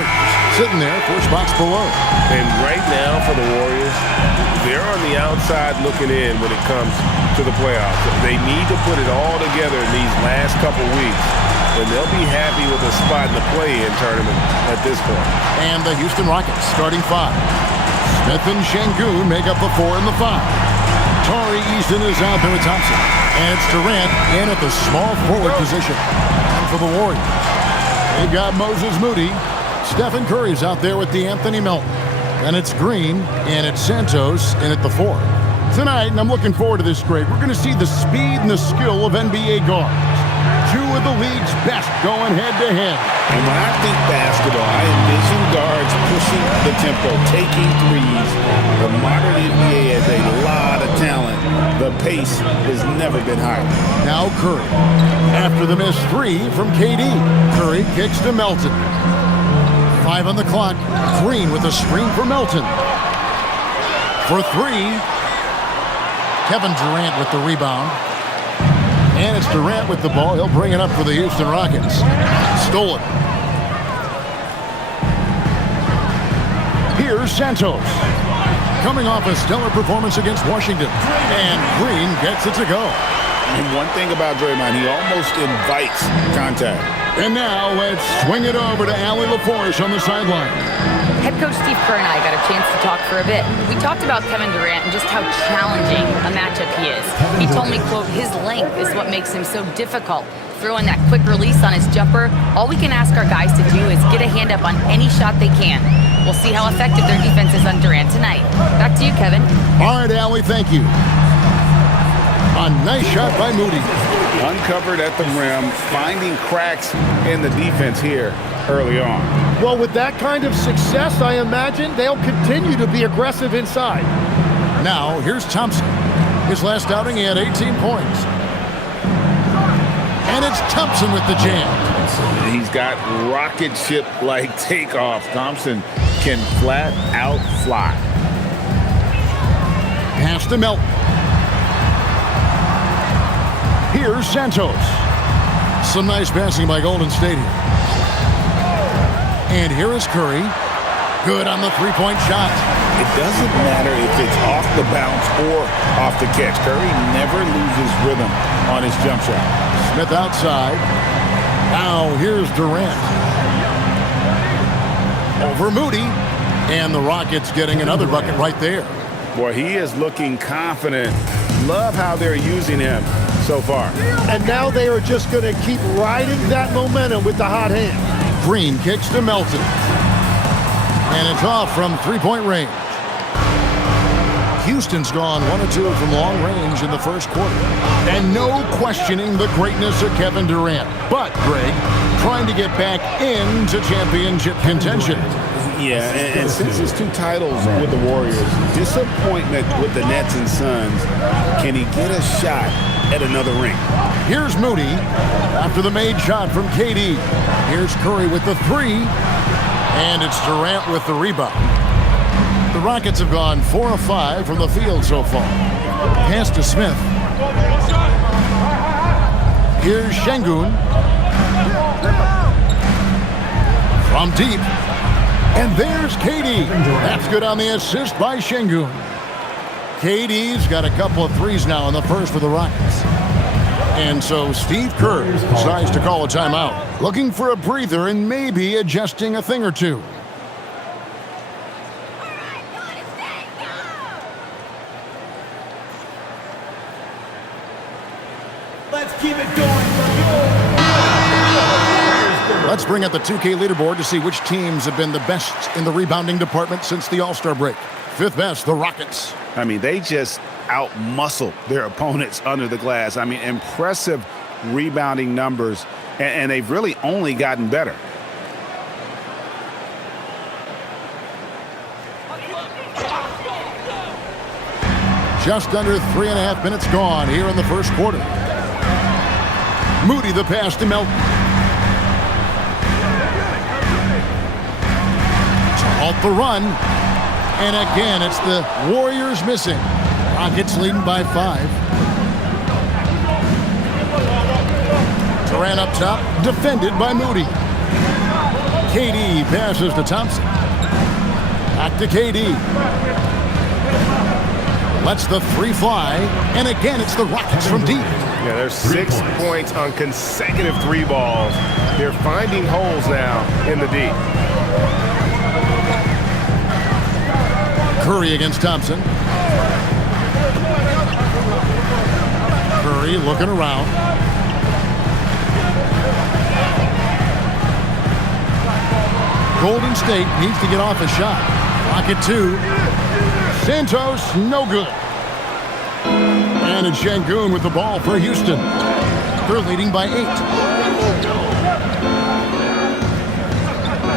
Warriors sitting there 4 spots below. And right now for the Warriors, they're on the outside looking in when it comes to the playoffs. They need to put it all together in these last couple weeks, and they'll be happy with a spot in the play-in tournament at this point. And the Houston Rockets starting 5. Smith and Şengün make up the 4 and the 5. Tari Eason is out there with Thompson. And it's Durant in at the small forward position. And for the Warriors, they've got Moses Moody. Stephen Curry's out there with DeAnthony Melton. And it's Green, and it's Santos in at the 4. Tonight, and I'm looking forward to this, Greg, we're going to see the speed and the skill of NBA guards. 2 of the league's best going head-to-head. And when I think basketball, I envision guards pushing the tempo, taking threes. The modern NBA has a lot of talent. The pace has never been higher. Now Curry. After the missed 3 from KD. Curry kicks to Melton. 5 on the clock. Green with a screen for Melton. For 3. Kevin Durant with the rebound. And it's Durant with the ball. He'll bring it up for the Houston Rockets. Stolen. Here's Santos. Coming off a stellar performance against Washington. And Green gets it to go. And one thing about Draymond, he almost invites contact. And now let's swing it over to Allie LaForce on the sideline. Head coach Steve Kerr and I got a chance to talk for a bit. We talked about Kevin Durant and just how challenging a matchup he is. He told me, quote, his length is what makes him so difficult. Throwing that quick release on his jumper, all we can ask our guys to do is get a hand up on any shot they can. We'll see how effective their defense is on Durant tonight. Back to you, Kevin. All right, Allie, thank you. A nice shot by Moody. Uncovered at the rim, finding cracks in the defense here early on. Well, with that kind of success, I imagine they'll continue to be aggressive inside. Now, here's Thompson. His last outing, he had 18 points. And it's Thompson with the jam. He's got rocket ship-like takeoff. Thompson can flat out fly. Pass to Melton. Here's Santos. Some nice passing by Golden State here. And here is Curry. Good on the three-point shot. It doesn't matter if it's off the bounce or off the catch. Curry never loses rhythm on his jump shot. Smith outside. Now here's Durant. Over Moody. And the Rockets getting another bucket right there. Boy, he is looking confident. Love how they're using him so far. And now they are just going to keep riding that momentum with the hot hand. Green kicks to Melton. And it's off from three-point range. Houston's gone 1 or 2 from long range in the first quarter. And no questioning the greatness of Kevin Durant. But, Greg, trying to get back into championship contention. Yeah, and since his 2 titles with the Warriors, disappointment with the Nets and Suns, can he get a shot at another ring? Here's Moody after the made shot from KD. Here's Curry with the 3. And it's Durant with the rebound. The Rockets have gone 4 of 5 from the field so far. Pass to Smith. Here's Şengün. From deep. And there's KD. That's good on the assist by Şengün. KD's got a couple of threes now in the first for the Rockets. And so Steve Kerr decides to call a timeout. Looking for a breather and maybe adjusting a thing or two. Let's keep it going. Let's bring up the 2K leaderboard to see which teams have been the best in the rebounding department since the All-Star break. 5th best, the Rockets. I mean, they just out-muscle their opponents under the glass. I mean, impressive rebounding numbers, and they've really only gotten better. Just under 3.5 minutes gone here in the first quarter. Moody the pass to Melton. To halt the run. And again, it's the Warriors missing. Rockets leading by 5. Durant up top, defended by Moody. KD passes to Thompson. Back to KD. Lets the three fly, and again it's the Rockets from deep. Yeah, there's 6 points on consecutive three balls. They're finding holes now in the D. Curry against Thompson. Curry looking around. Golden State needs to get off a shot. Rocket 2. Santos, no good. And it's Şengün with the ball for Houston. They're leading by 8.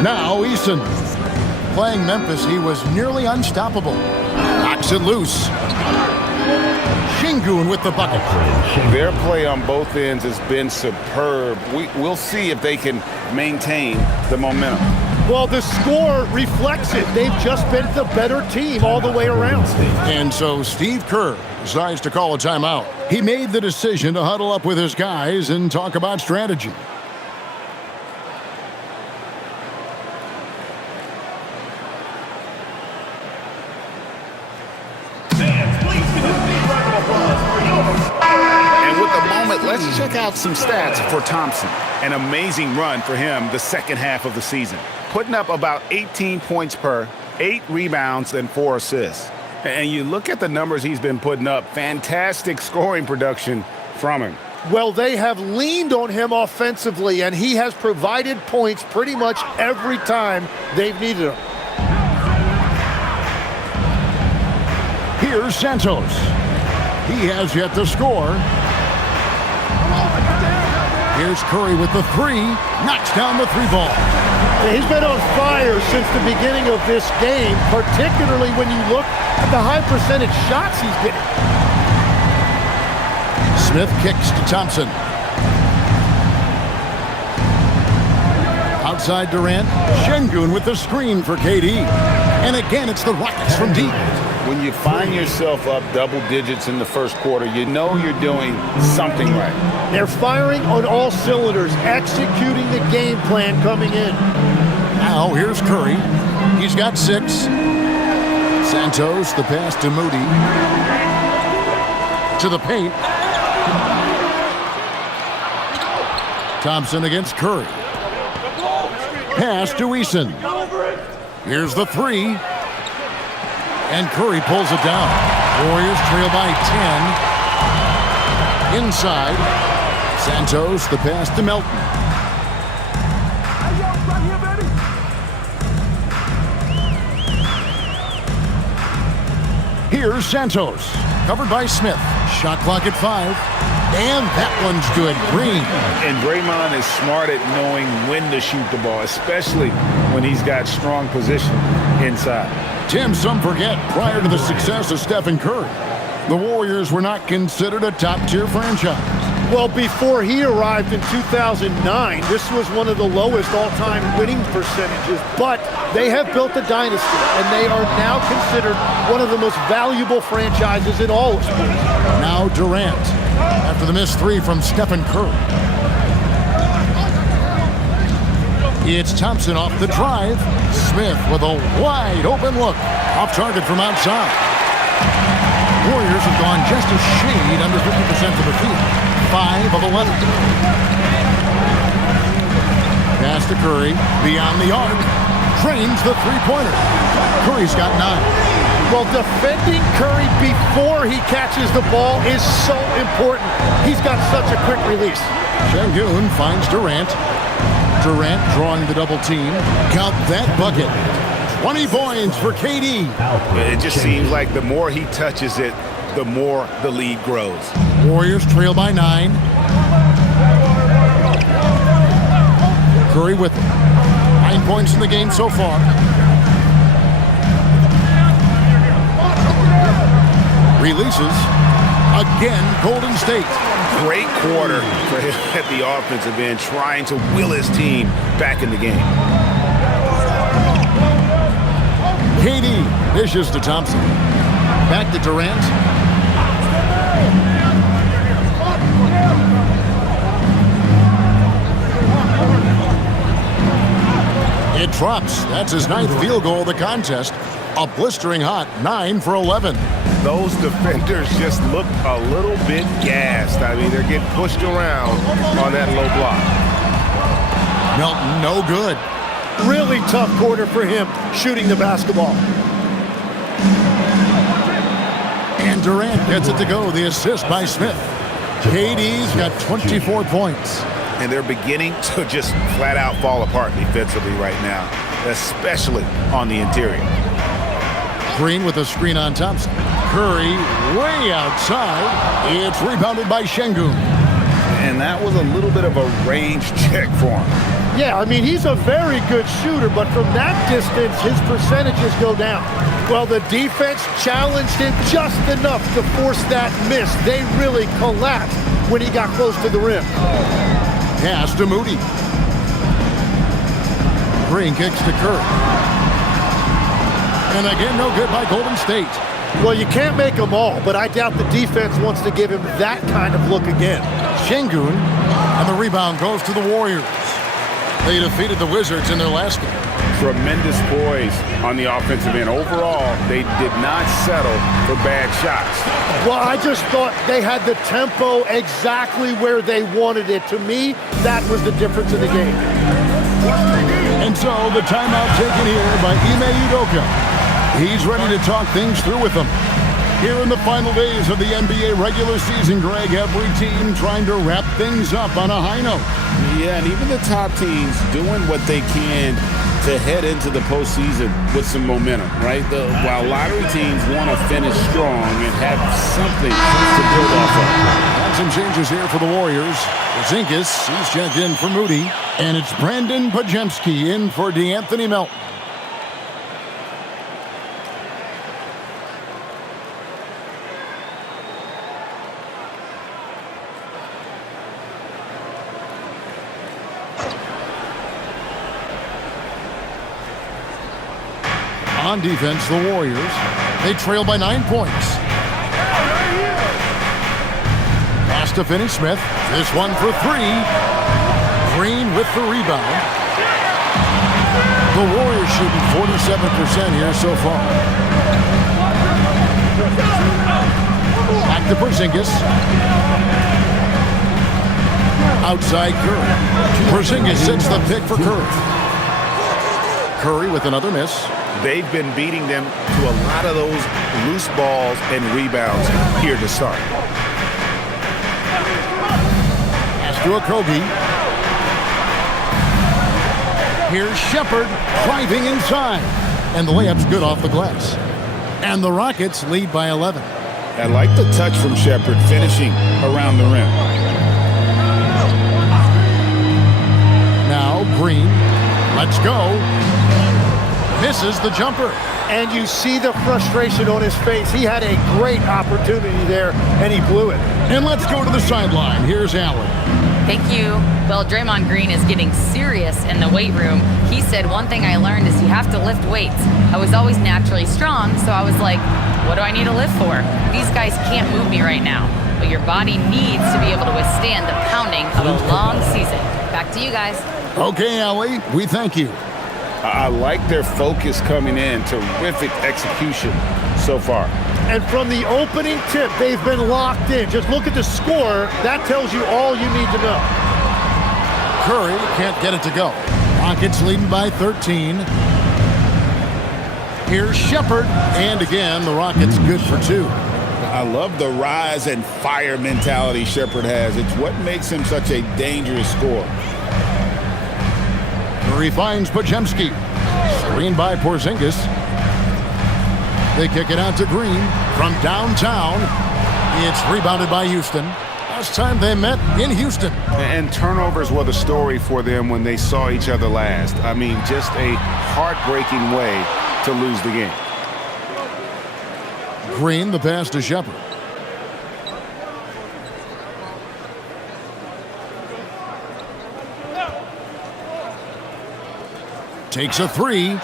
Now Eason. Playing Memphis, he was nearly unstoppable. Knocks it loose. Şengün with the bucket. Their play on both ends has been superb. We'll see if they can maintain the momentum. Well, the score reflects it. They've just been the better team all the way around. And so Steve Kerr decides to call a timeout. He made the decision to huddle up with his guys and talk about strategy. And with the moment, let's check out some stats for Thompson. An amazing run for him the second half of the season. Putting up about 18 points per, 8 rebounds, and 4 assists. And you look at the numbers he's been putting up, fantastic scoring production from him. Well, they have leaned on him offensively, and he has provided points pretty much every time they've needed him. Here's Santos. He has yet to score. Here's Curry with the 3. Knocks down the 3 ball. He's been on fire since the beginning of this game, particularly when you look at the high percentage shots he's getting. Smith kicks to Thompson. Outside Durant. Şengün with the screen for KD. And again, it's the Rockets from deep. When you find yourself up double digits in the first quarter, you know you're doing something right. They're firing on all cylinders, executing the game plan coming in. Now here's Curry. He's got 6. Santos, the pass to Moody. To the paint. Thompson against Curry. Pass to Eason. Here's the 3. And Curry pulls it down. Warriors trail by 10. Inside. Santos, the pass to Melton. Here's Santos. Covered by Smith. Shot clock at 5. And that one's good. Green. And Draymond is smart at knowing when to shoot the ball, especially when he's got strong position inside. Tim, some forget, prior to the success of Stephen Curry, the Warriors were not considered a top-tier franchise. Well, before he arrived in 2009, this was one of the lowest all-time winning percentages, but they have built a dynasty, and they are now considered one of the most valuable franchises in all of sports. Now Durant, after the missed 3 from Stephen Curry. It's Thompson off the drive. Smith with a wide open look. Off target from outside. Warriors have gone just a shade under 50% of the field. 5 of 11. Pass to Curry. Beyond the arc. Drains the 3-pointer. Curry's got 9. Well, defending Curry before he catches the ball is so important. He's got such a quick release. Şengün finds Durant. Durant drawing the double team. Count that bucket. 20 points for KD. It just seems like the more he touches it, the more the lead grows. Warriors trail by 9. Curry with 9 points in the game so far. Releases. Again, Golden State. Great quarter for him at the offensive end, trying to will his team back in the game. KD dishes to Thompson. Back to Durant. It drops. That's his 9th field goal of the contest. A blistering hot 9 for 11. Those defenders just look a little bit gassed. I mean, they're getting pushed around on that low block. Melton, no good. Really tough quarter for him shooting the basketball. And Durant gets it to go. The assist by Smith. KD's got 24 points. And they're beginning to just flat out fall apart defensively right now, especially on the interior. Green with a screen on Thompson. Curry way outside. It's rebounded by Şengün. And that was a little bit of a range check for him. Yeah, I mean, he's a very good shooter, but from that distance, his percentages go down. Well, the defense challenged him just enough to force that miss. They really collapsed when he got close to the rim. Pass to Moody. Green kicks to Curry. And again, no good by Golden State. Well, you can't make them all, but I doubt the defense wants to give him that kind of look again. Şengün, and the rebound goes to the Warriors. They defeated the Wizards in their last game. Tremendous poise on the offensive end. Overall, they did not settle for bad shots. Well, I just thought they had the tempo exactly where they wanted it. To me, that was the difference in the game. And so the timeout taken here by Ime Udoka. He's ready to talk things through with them. Here in the final days of the NBA regular season, Greg, every team trying to wrap things up on a high note. Yeah, and even the top teams doing what they can to head into the postseason with some momentum, right? While lottery teams want to finish strong and have something to build off of. And some changes here for the Warriors. Porzingis, he's checked in for Moody. And it's Brandon Podziemski in for DeAnthony Melton. On defense, the Warriors, they trail by 9 points. Pass to Finney-Smith. This one for 3. Green with the rebound. The Warriors shooting 47% here so far. Back to Porzingis. Outside Curry. Porzingis sets the pick for Curry. Curry with another miss. They've been beating them to a lot of those loose balls and rebounds here to start. Pass to Okogie. Here's Shepherd driving inside. And the layup's good off the glass. And the Rockets lead by 11. I like the touch from Shepherd finishing around the rim. Now Green. Let's go. Misses the jumper. And you see the frustration on his face. He had a great opportunity there, and he blew it. And let's go to the sideline. Here's Allen. Thank you. Well, Draymond Green is getting serious in the weight room. He said, one thing I learned is you have to lift weights. I was always naturally strong, so I was like, what do I need to lift for? These guys can't move me right now. But your body needs to be able to withstand the pounding of a long season. Back to you guys. Okay, Allie, we thank you. I like their focus coming in. Terrific execution so far. And from the opening tip, they've been locked in. Just look at the score. That tells you all you need to know. Curry can't get it to go. Rockets leading by 13. Here's Shepherd. And again, the Rockets good for 2. I love the rise and fire mentality Shepherd has. It's what makes him such a dangerous scorer. Curry finds Podziemski. Screened by Porzingis. They kick it out to Green from downtown. It's rebounded by Houston. Last time they met in Houston. And turnovers were the story for them when they saw each other last. I mean, just a heartbreaking way to lose the game. Green, the pass to Shepherd. Takes a 3.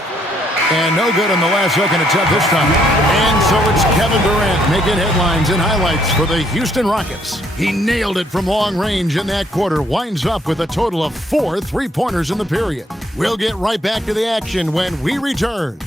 And no good on the last second attempt this time. And so it's Kevin Durant making headlines and highlights for the Houston Rockets. He nailed it from long range in that quarter, winds up with a total of 4 three-pointers in the period. We'll get right back to the action when we return.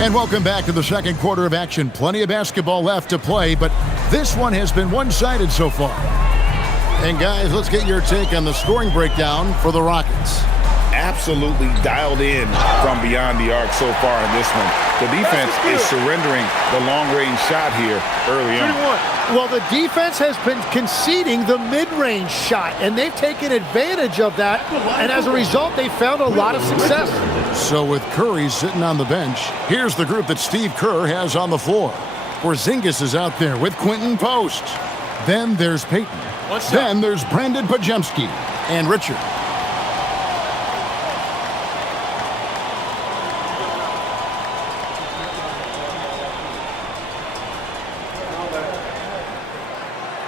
And welcome back to the second quarter of action. Plenty of basketball left to play, but this one has been one-sided so far. And guys, let's get your take on the scoring breakdown for the Rockets. Absolutely dialed in from beyond the arc so far in this one. The defense is surrendering the long-range shot here early on. Well, the defense has been conceding the mid-range shot, and they've taken advantage of that, and as a result, they found a lot of success. So with Curry sitting on the bench, here's the group that Steve Kerr has on the floor. Porzingis is out there with Quinton Post. Then there's Payton. Then there's Brandon Pajemski and Richard.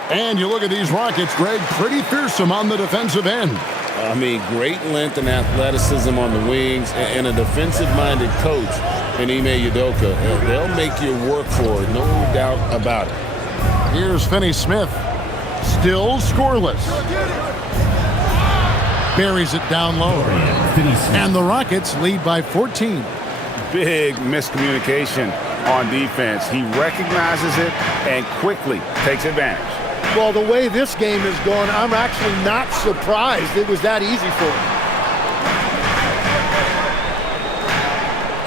And you look at these Rockets, Greg, pretty fearsome on the defensive end. I mean, great length and athleticism on the wings, and a defensive-minded coach in Ime Udoka. They'll make you work for it, no doubt about it. Here's Finney-Smith, still scoreless. Buries it down low. And the Rockets lead by 14. Big miscommunication on defense. He recognizes it and quickly takes advantage. Well, the way this game is going, I'm actually not surprised it was that easy for him.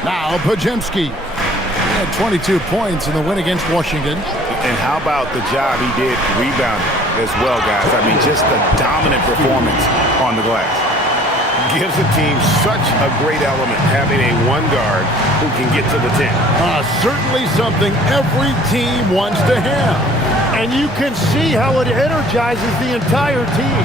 Now Pajemski. He had 22 points in the win against Washington. And how about the job he did rebounding as well, guys? I mean, just a dominant performance on the glass. Gives the team such a great element having a one guard who can get to the 10. Certainly something every team wants to have. And you can see how it energizes the entire team.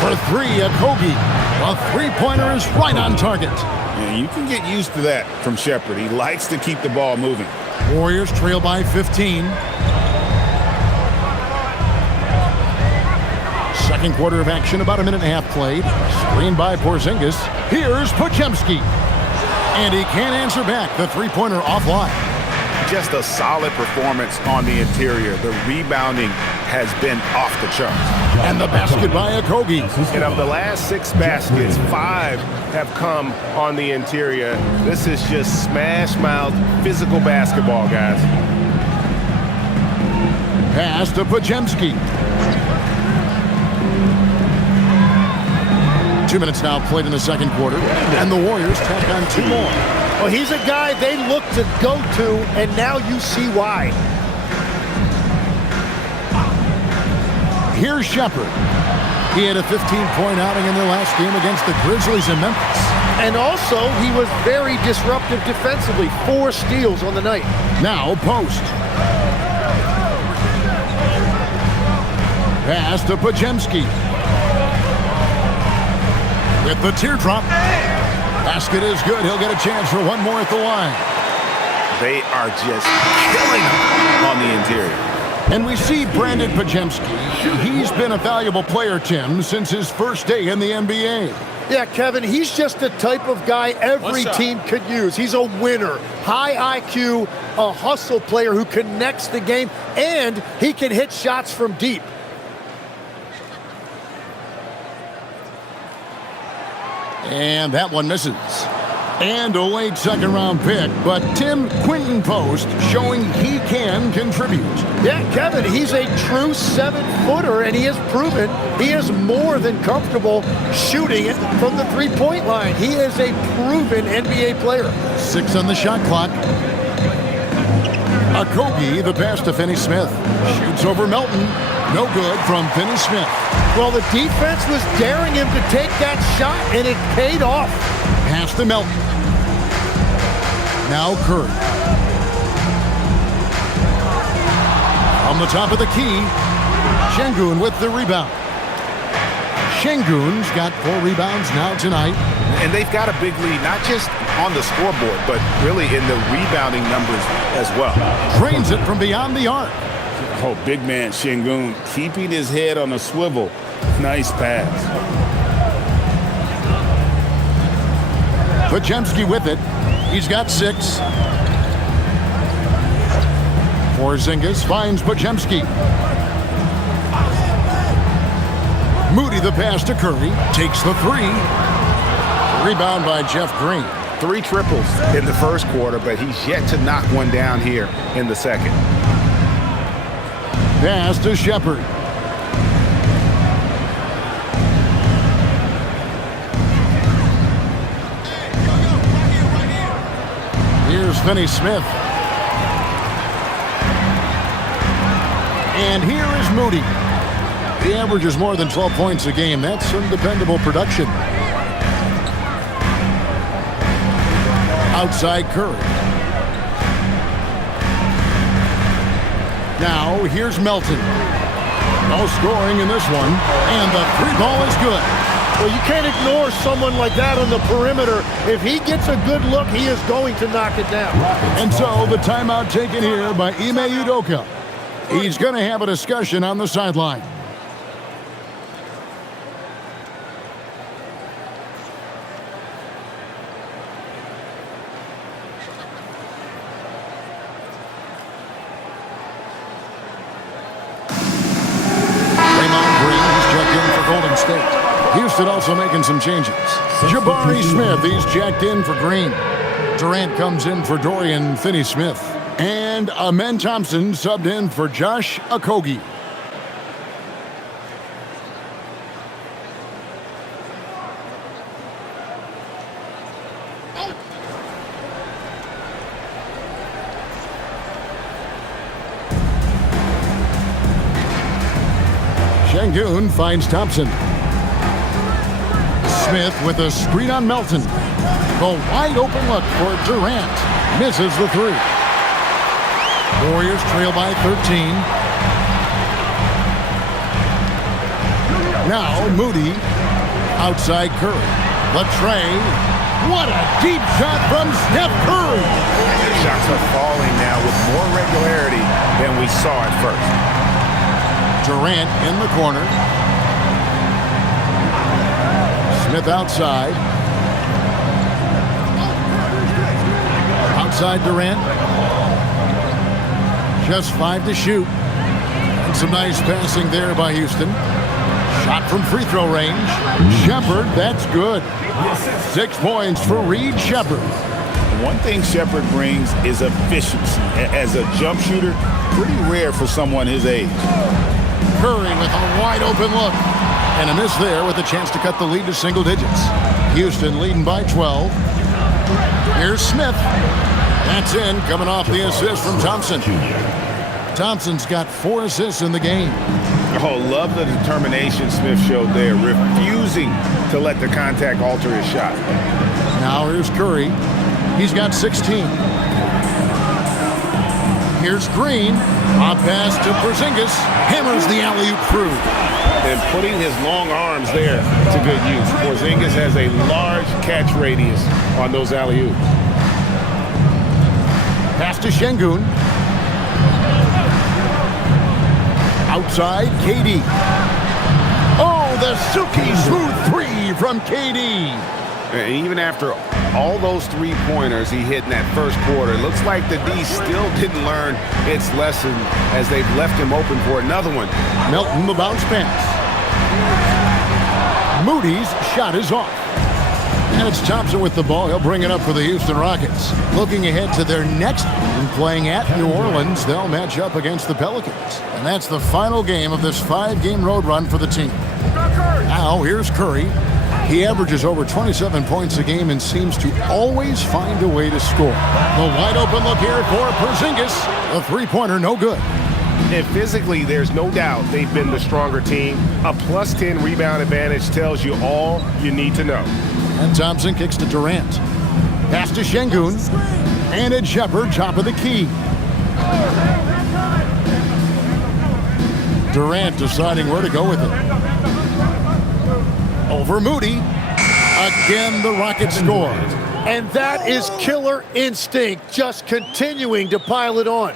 For three, Okogie. A three-pointer is right on target. And you can get used to that from Shepherd. He likes to keep the ball moving. Warriors trail by 15. Second quarter of action, about a minute and a half played. Screened by Porzingis. Here's Pajemski. And he can't answer back. The three-pointer offline. Just a solid performance on the interior. The rebounding has been off the charts. And the basket by Okogie. And of the last 6 baskets, 5 have come on the interior. This is just smash-mouth physical basketball, guys. Pass to Pajemski. 2 minutes now played in the second quarter. And the Warriors tack on 2 more. Well, he's a guy they look to go to, and now you see why. Here's Shepherd. He had a 15-point outing in their last game against the Grizzlies in Memphis. And also, he was very disruptive defensively. 4 steals on the night. Now Post. Pass to Pajemski. With the teardrop. Basket is good. He'll get a chance for one more at the line. They are just killing him on the interior. And we see Brandon Pajemski. He's been a valuable player, Tim, since his first day in the NBA. Yeah, Kevin, he's just the type of guy every team could use. He's a winner, high IQ, a hustle player who connects the game, and he can hit shots from deep. And that one misses. And a late second-round pick, but Tim, Quinton Post showing he can contribute. Yeah, Kevin, he's a true 7-footer, and he has proven he is more than comfortable shooting it from the three-point line. He is a proven NBA player. 6 on the shot clock. Okogie, the pass to Finney-Smith. Shoots over Melton. No good from Finney-Smith. Well, the defense was daring him to take that shot, and it paid off. Pass to Melton. Now Curry. On the top of the key, Şengün with the rebound. Şengün's got 4 rebounds now tonight. And they've got a big lead, not just on the scoreboard, but really in the rebounding numbers as well. Drains it from beyond the arc. Oh, big man Şengün keeping his head on a swivel. Nice pass. Podziemski with it. He's got 6. Porzingis finds Podziemski. Moody the pass to Curry. Takes the 3. Rebound by Jeff Green. 3 triples in the first quarter, but he's yet to knock one down here in the second. Pass to Shepard. Here's Finney-Smith. And here is Moody. He averages more than 12 points a game. That's some dependable production. Outside Curry. Now here's Melton. No scoring in this one. And the 3 ball is good. Well, you can't ignore someone like that on the perimeter. If he gets a good look, he is going to knock it down. And so the timeout taken here by Ime Udoka. He's going to have a discussion on the sideline. Golden State. Houston also making some changes. Jabari Smith, he's jacked in for Green. Durant comes in for Dorian Finney-Smith. And Amen Thompson subbed in for Josh Okogie. Şengün finds Thompson. Smith with a screen on Melton. The wide open look for Durant. Misses the 3. Warriors trail by 13. Now Moody outside Curry. The tray. What a deep shot from Steph Curry. Shots are falling now with more regularity than we saw at first. Durant in the corner. Smith outside. Outside Durant. Just 5 to shoot. And some nice passing there by Houston. Shot from free throw range. Shepard, that's good. 6 points for Reed Shepard. One thing Shepard brings is efficiency. As a jump shooter, pretty rare for someone his age. Curry with a wide open look. And a miss there with a chance to cut the lead to single digits. Houston leading by 12. Here's Smith. That's in, coming off the assist from Thompson. Thompson's got 4 assists in the game. Oh, love the determination Smith showed there, refusing to let the contact alter his shot. Now here's Curry. He's got 16. Here's Green. A pass to Porzingis. Hammers the alley-oop through. And putting his long arms there to good use. Porzingis has a large catch radius on those alley-oops. Pass to Şengün. Outside, KD. Oh, the silky smooth 3 from KD. And even after all those 3-pointers he hit in that first quarter, it looks like the D still didn't learn its lesson as they've left him open for another one. Melton the bounce pass. Moody's shot is off. And it's Thompson with the ball. He'll bring it up for the Houston Rockets. Looking ahead to their next game, playing at New Orleans, they'll match up against the Pelicans. And that's the final game of this 5-game road run for the team. Now here's Curry. He averages over 27 points a game and seems to always find a way to score. The wide open look here for Porzingis. A 3-pointer, no good. And physically, there's no doubt they've been the stronger team. A +10 rebound advantage tells you all you need to know. And Thompson kicks to Durant. Pass to Şengün. And it's Shepard, top of the key. Durant deciding where to go with it. over Moody. Again, the Rockets score. And that is killer instinct, just continuing to pile it on.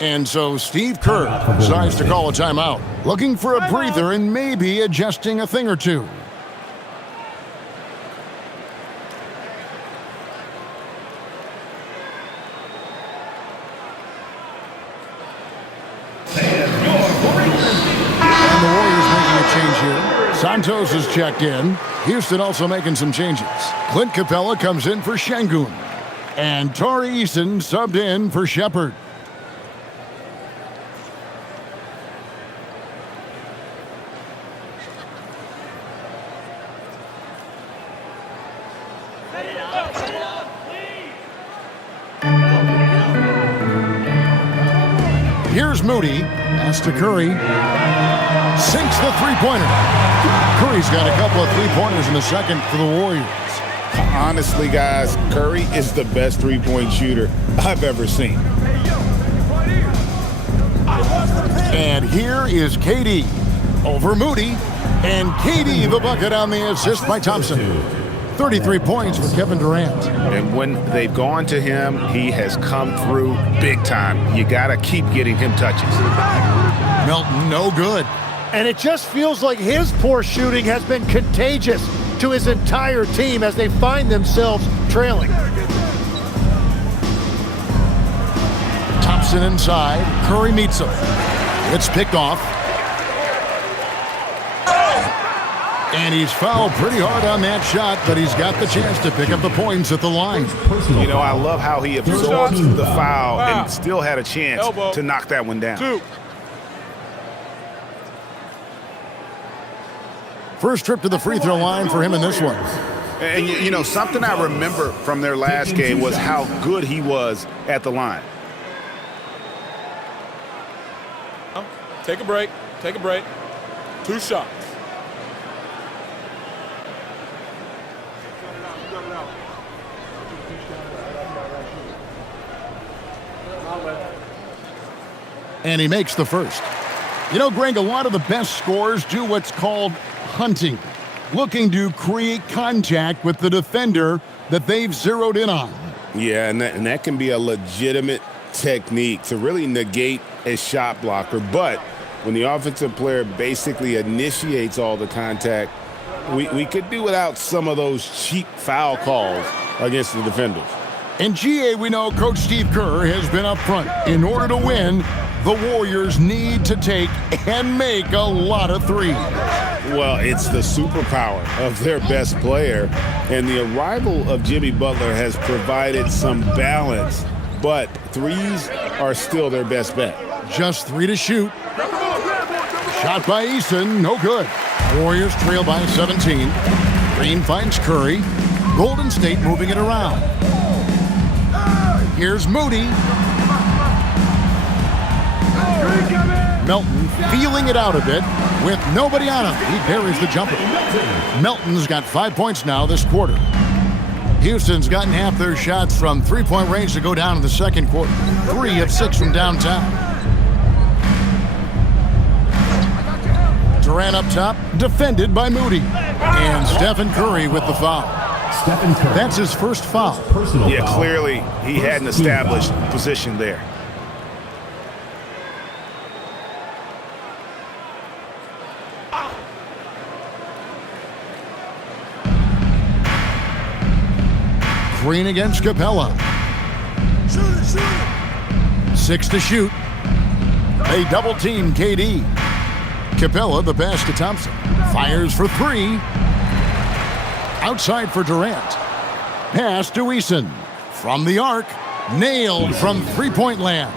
And so Steve Kerr decides to call a timeout, looking for a breather and maybe adjusting a thing or two. And the Warriors making a change here. Santos is checked in. Houston also making some changes. Clint Capella comes in for Şengün. And Tari Eason subbed in for Shepherd. Here's Moody. Pass to Curry. Sinks the three-pointer. Curry's got a couple of three-pointers in the second for the Warriors. Honestly, guys, Curry is the best three-point shooter I've ever seen. And here is KD over Moody. And KD the bucket on the assist by Thompson. 33 points for Kevin Durant. And when they've gone to him, he has come through big time. You got to keep getting him touches. Melton, no good. And it just feels like his poor shooting has been contagious to his entire team as they find themselves trailing. Thompson inside. Curry meets him. It's picked off. And he's fouled pretty hard on that shot, but he's got the chance to pick up the points at the line. You know, I love how he absorbed the foul and still had a chance to knock that one down. First trip to the free throw line for him in this one. And, you know, something I remember from their last game was how good he was at the line. Take a break. Take a break. 2 shots. And he makes the first. You know, Greg, a lot of the best scorers do what's called hunting, looking to create contact with the defender that they've zeroed in on. Yeah, and that can be a legitimate technique to really negate a shot blocker. But when the offensive player basically initiates all the contact, we could do without some of those cheap foul calls against the defenders. In GA, we know Coach Steve Kerr has been up front. In order to win, the Warriors need to take and make a lot of threes. Well, it's the superpower of their best player, and the arrival of Jimmy Butler has provided some balance, but threes are still their best bet. Just 3 to shoot. Shot by Eason, no good. Warriors trail by 17. Green finds Curry. Golden State moving it around. Here's Moody. Melton feeling it out a bit with nobody on him. He buries the jumper. Melton's got 5 points now this quarter. Houston's gotten half their shots from three-point range to go down in the second quarter. 3 of 6 from downtown. Durant up top, defended by Moody. And Stephen Curry with the foul. That's his first foul. Yeah, clearly he had an established position there. Green against Capella. 6 to shoot. They double team KD. Capella the pass to Thompson. Fires for 3. Outside for Durant. Pass to Eason. From the arc. Nailed from three-point land.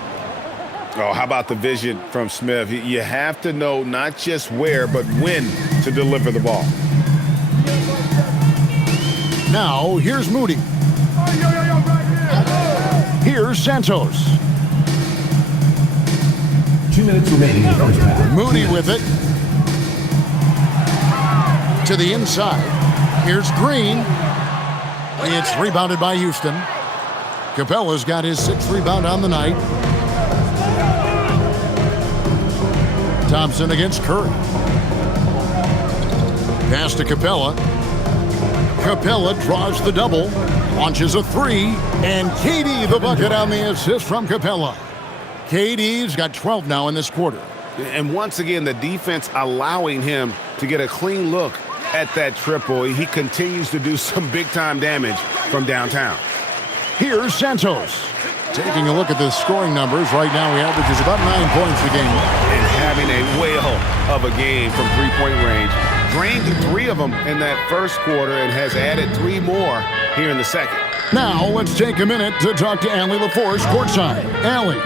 Oh, how about the vision from Smith? You have to know not just where, but when to deliver the ball. Now, here's Moody. Here's Santos. 2 minutes remaining in the first half. Moody with it. To the inside. Here's Green. It's rebounded by Houston. Capella's got his 6th rebound on the night. Thompson against Curry. Pass to Capella. Capella draws the double, launches a three, and KD the bucket on the assist from Capella. KD's got 12 now in this quarter. And once again, the defense allowing him to get a clean look at that triple. He continues to do some big-time damage from downtown. Here's Santos. Taking a look at the scoring numbers, right now he averages about 9 points a game. And having a whale of a game from three-point range. Drained 3 of them in that first quarter and has added 3 more here in the second. Now let's take a minute to talk to Allie LaForce courtside. Allie.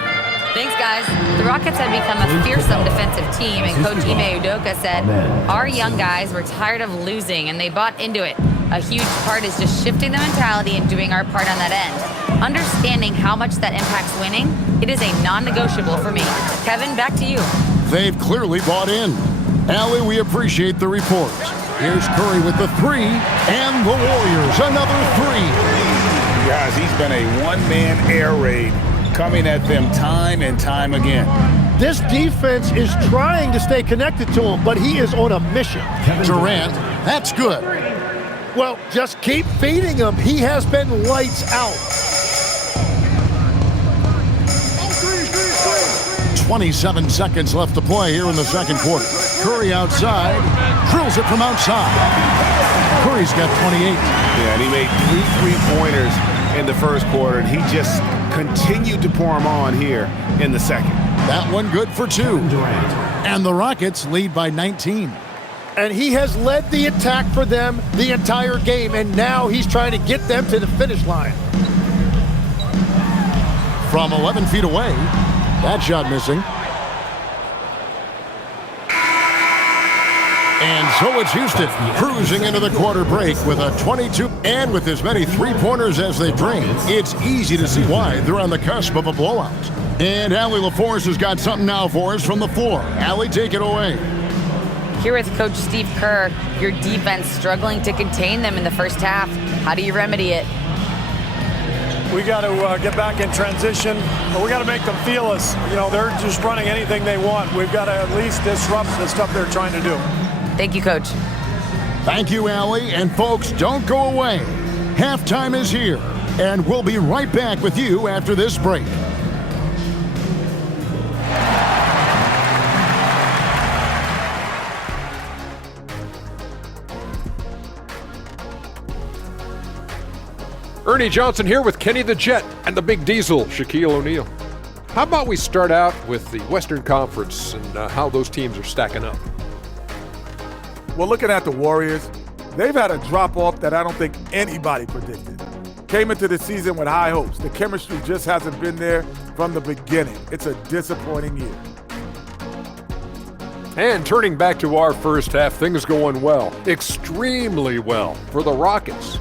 Thanks, guys. The Rockets have become a fearsome defensive team, and Coach Ime Udoka said, our young guys were tired of losing, and they bought into it. A huge part is just shifting the mentality and doing our part on that end. Understanding how much that impacts winning, it is a non-negotiable for me. Kevin, back to you. They've clearly bought in. Allie, we appreciate the report. Here's Curry with the three, and the Warriors another three. Guys, he's been a one-man air raid coming at them time and time again. This defense is trying to stay connected to him, but he is on a mission. Durant, that's good. Well, just keep feeding him. He has been lights out. 27 seconds left to play here in the second quarter. Curry outside, drills it from outside. Curry's got 28. Yeah, and he made 3 3-pointers in the first quarter, and he just continued to pour them on here in the second. That one good for 2. And the Rockets lead by 19. And he has led the attack for them the entire game, and now he's trying to get them to the finish line. From 11 feet away, that shot missing. And so it's Houston cruising into the quarter break with a 22, and with as many three-pointers as they bring, it's easy to see why they're on the cusp of a blowout. And Allie LaForce has got something now for us from the floor. Allie, take it away. Here with Coach Steve Kerr, your defense struggling to contain them in the first half. How do you remedy it? We got to get back in transition, but we got to make them feel us. You know, they're just running anything they want. We've got to at least disrupt the stuff they're trying to do. Thank you, Coach. Thank you, Allie. And folks, don't go away. Halftime is here, and we'll be right back with you after this break. Ernie Johnson here with Kenny the Jet and the Big Diesel, Shaquille O'Neal. How about we start out with the Western Conference and how those teams are stacking up? Well, looking at the Warriors, they've had a drop-off that I don't think anybody predicted. Came into the season with high hopes. The chemistry just hasn't been there from the beginning. It's a disappointing year. And turning back to our first half, things going well, extremely well for the Rockets.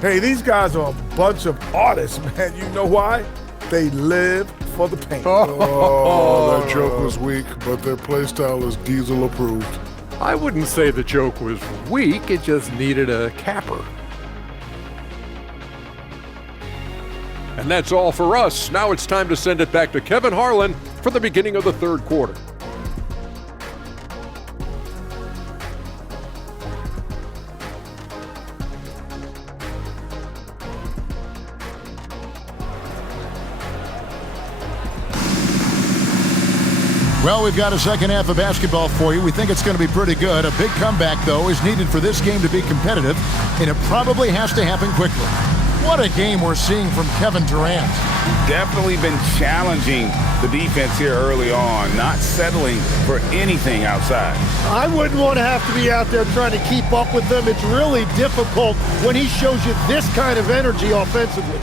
Hey, these guys are a bunch of artists, man. You know why? They live for the paint. Oh, that joke was weak, but their play style is Diesel approved. I wouldn't say the joke was weak, it just needed a capper. And that's all for us. Now it's time to send it back to Kevin Harlan for the beginning of the third quarter. Well, we've got a second half of basketball for you. We think it's going to be pretty good. A big comeback, though, is needed for this game to be competitive, and it probably has to happen quickly. What a game we're seeing from Kevin Durant. Definitely been challenging the defense here early on, not settling for anything outside. I wouldn't want to have to be out there trying to keep up with them. It's really difficult when he shows you this kind of energy offensively.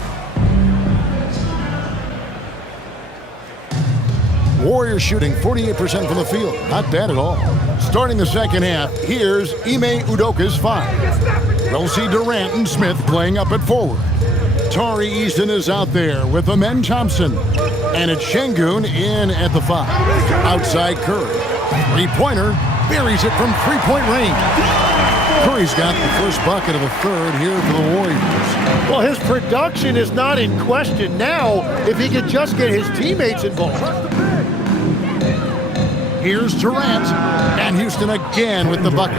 Warriors shooting 48% from the field. Not bad at all. Starting the second half, here's Ime Udoka's 5. We'll see Durant and Smith playing up at forward. Tari Easton is out there with Amen Thompson. And it's Şengün in at the 5. Outside Curry. Three-pointer. Buries it from three-point range. Curry's got the first bucket of the third here for the Warriors. Well, his production is not in question now if he could just get his teammates involved. Here's Durant, and Houston again with the bucket.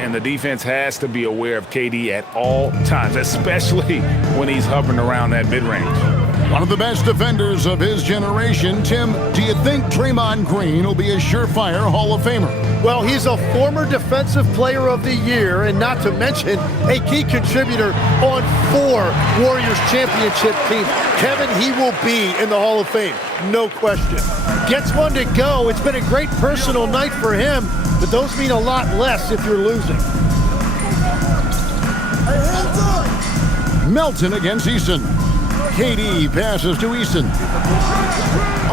And the defense has to be aware of KD at all times, especially when he's hovering around that mid-range. One of the best defenders of his generation. Tim, do you think Draymond Green will be a surefire Hall of Famer? Well, he's a former Defensive Player of the Year, and not to mention a key contributor on 4 Warriors championship teams. Kevin, he will be in the Hall of Fame, no question. Gets one to go. It's been a great personal night for him, but those mean a lot less if you're losing. Melton against Eason. KD passes to Eason.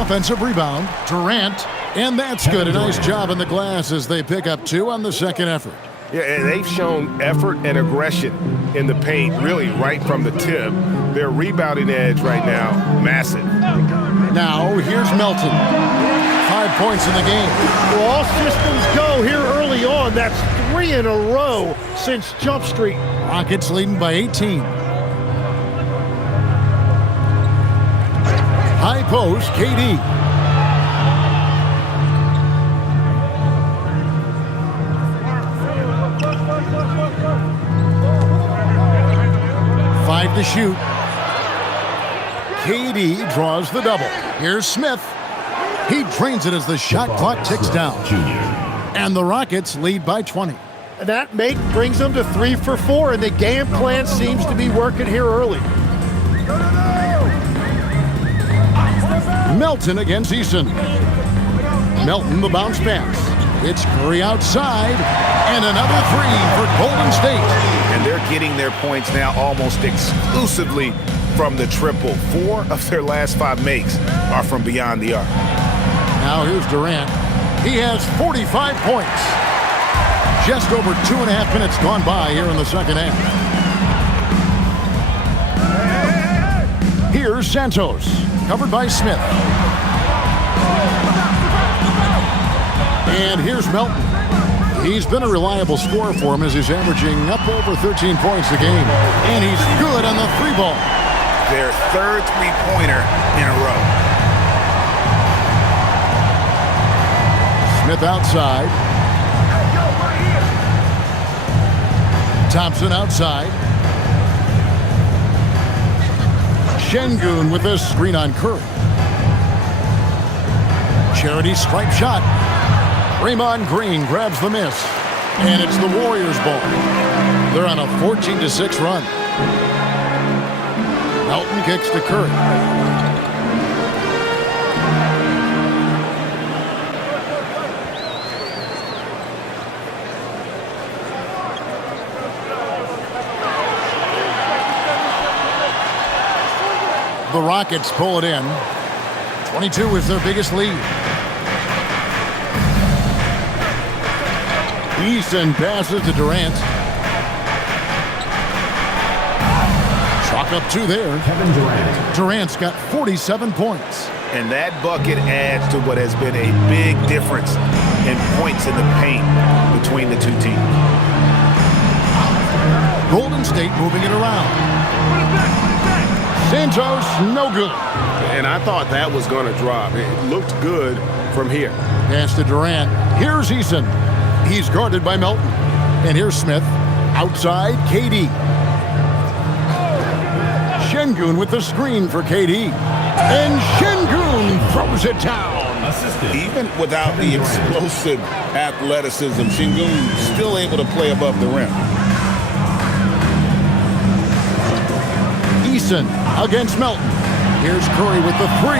Offensive rebound, Durant. And that's good. A nice job in the glass as they pick up 2 on the second effort. Yeah, and they've shown effort and aggression in the paint, really right from the tip. Their rebounding edge right now, massive. Now, here's Melton. 5 points in the game. Well, all systems go here early on. That's 3 in a row since Jump Street. Rockets leading by 18. High post, KD. Five to shoot. KD draws the double. Here's Smith. He drains it as the shot clock ticks down. And the Rockets lead by 20. And that brings them to 3 for 4, and the game plan seems to be working here early. Melton against Eason. Melton the bounce pass. It's Curry outside, and another 3 for Golden State. And they're getting their points now almost exclusively from the triple. 4 of their last 5 makes are from beyond the arc. Now here's Durant. He has 45 points. Just over 2.5 minutes gone by here in the second half. Here's Santos, covered by Smith. And here's Melton. He's been a reliable scorer for him as he's averaging up over 13 points a game. And he's good on the 3-ball. Their 3rd 3-pointer in a row. Smith outside. Thompson outside. Şengün with a screen on Curry. Charity stripe shot. Draymond Green grabs the miss. And it's the Warriors' ball. They're on a 14-6 run. Melton kicks to Curry. The Rockets pull it in. 22 is their biggest lead. Eason passes to Durant. Chalk up 2 there. Kevin Durant. Durant's got 47 points. And that bucket adds to what has been a big difference in points in the paint between the 2 teams. Golden State moving it around. Santos, no good. And I thought that was going to drop. It looked good from here. Pass to Durant. Here's Eason. He's guarded by Melton. And here's Smith. Outside, KD. Şengün with the screen for KD. And Şengün throws it down. Even without the explosive athleticism, Şengün still able to play above the rim. Eason against Melton. Here's Curry with the 3.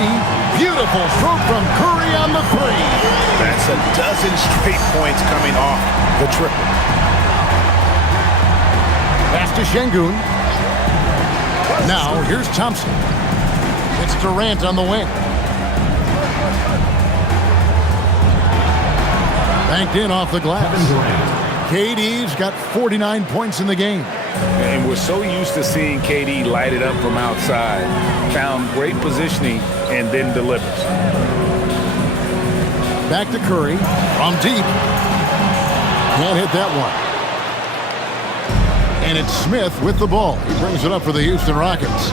Beautiful stroke from Curry on the 3. That's a dozen straight points coming off the triple. Pass to Şengün. Now here's Thompson. It's Durant on the wing. Banked in off the glass. KD's got 49 points in the game. And we're so used to seeing KD light it up from outside. Found great positioning and then delivers. Back to Curry from deep. Can't hit that one. And it's Smith with the ball. He brings it up for the Houston Rockets.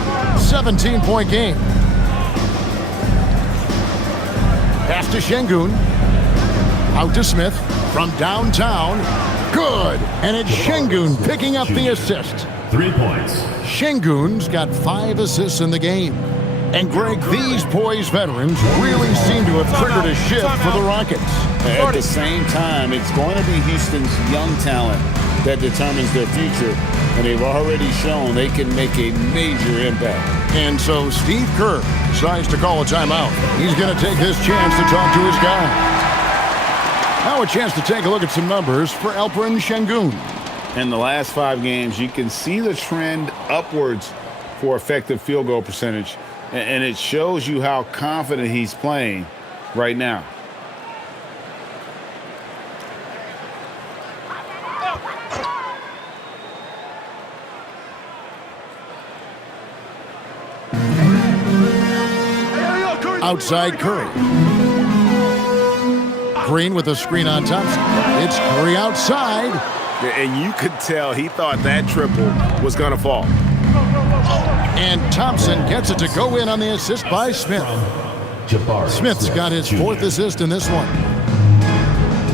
17-point game. Pass to Şengün. Out to Smith from downtown. Good. And it's Şengün picking up the assist. 3 points. Şengün's got 5 assists in the game. And Greg, these poised veterans really seem to have triggered a shift for the Rockets. At the same time, it's going to be Houston's young talent that determines their future, and they've already shown they can make a major impact. And so Steve Kerr decides to call a timeout. He's going to take this chance to talk to his guys. Now a chance to take a look at some numbers for Alperen Şengün. In the last 5 games, you can see the trend upwards for effective field goal percentage, and it shows you how confident he's playing right now. Outside Curry. Green with a screen on Thompson. It's Curry outside. And you could tell he thought that triple was going to fall. And Thompson gets it to go in on the assist by Smith. Smith's got his 4th assist in this one.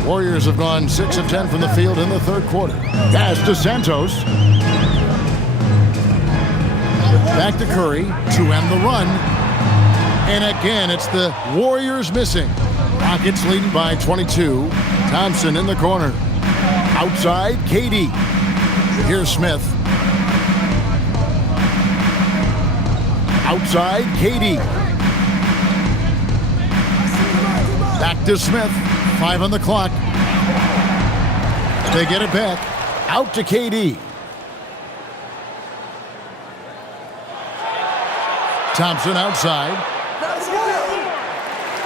Warriors have gone 6 of 10 from the field in the 3rd quarter. Pass to Santos. Back to Curry to end the run. And again, it's the Warriors missing. Rockets leading by 22. Thompson in the corner. Outside, KD. Here's Smith. Outside, KD. Back to Smith. 5 on the clock. They get it back. Out to KD. Thompson outside.